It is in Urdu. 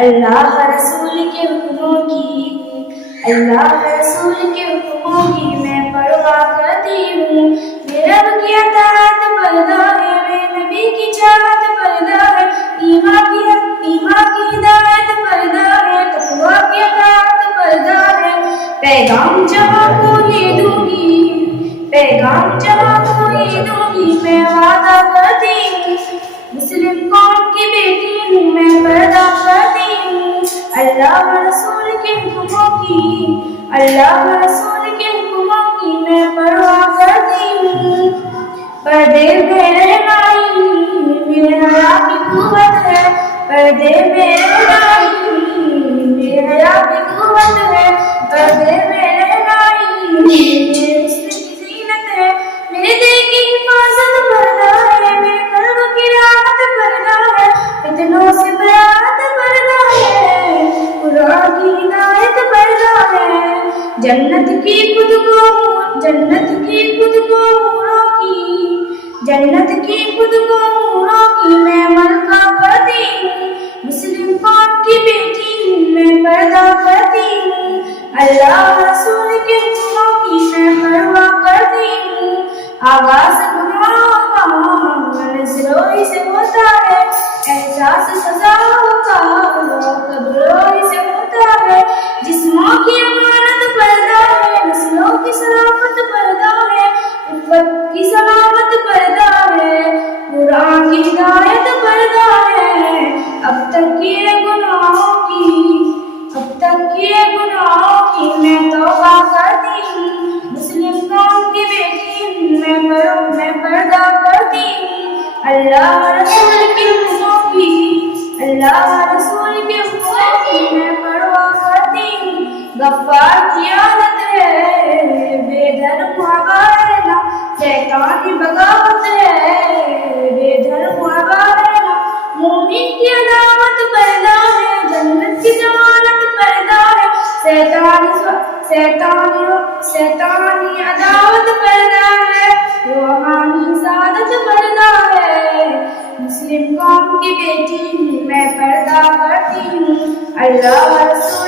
اللہ رسول کے حکموں کی، اللہ رسول کے حکموں کی میں پرواہ کرتی ہوں۔ میرے رب کی اطاعت پردہ ہے، میرے نبی کی چاہت پردہ ہے، ایمان کی ہدایت پردہ ہے، تقویٰ کی اطاعت پردہ ہے۔ پیغام جہاں کو یہ دوں گی، پیغام جہاں کو یہ دوں گی، میں وعدہ کرتی ہوں۔ مسلم قوم کی بیٹی ہوں، میں پردہ کرتی ہوں۔ اللہ رسول کے حکموں کی، اللہ رسول کے حکموں کی میں پرواہ کرتی ہوں۔ پردے میں رہنائی میرے حیا کی قوت ہے، پردے میں رہنائی میرے حیا کی قوت ہے، پردے میں رہنائی میرے حسن کی زینت ہے، میرے دل کی حفاظت پردہ ہے، میرے قلب کی راحت پردہ ہے، فتنوں سے برات پردہ ہے، قرآن کی ہدایت پردہ ہے۔ جنت کی خود کو جنت کی خود کو حوروں کی، جنت کی خود کو حوروں کی میں ملکہ کرتی ہوں۔ مسلم قوم کی بیٹی ہوں، میں پردہ کرتی ہوں۔ اللہ رسول کے حکموں کی میں پرواہ کرتی ہوں۔ آغاز گناہوں کا نظروں سے ہوتا ہے، احساس سزاؤں کا قبروں سے ہوتا ہے۔ جسموں کی امانت پردہ ہے، نسلوں کی سلامت پردہ ہے، عفت کی سلامت پردہ ہے، قرآن کی ہدایت پردہ ہے۔ اب تک کیے گناہوں کی میں توبہ کرتی ہوں۔ مسلم قوم کی بیٹی ہوں، میں پردہ کرتی ہوں۔ اللہ رسول کے حکموں کی، اللہ رسول کے حکموں کی میں پرواہ کرتی ہوں۔ غفار کی عادت ہے بے دھرم رہنا، شیطانی بغاوت ہے بے دھرم رہنا، مومن کی عداوت پردہ ہے، جنت کی ضمانت پردہ ہے، شیطانی عداوت پردہ ہے، روحانی سعادت پردہ ہے۔ مسلم قوم کی بیٹی ہوں، میں پردہ کرتی ہوں۔ اللہ رسول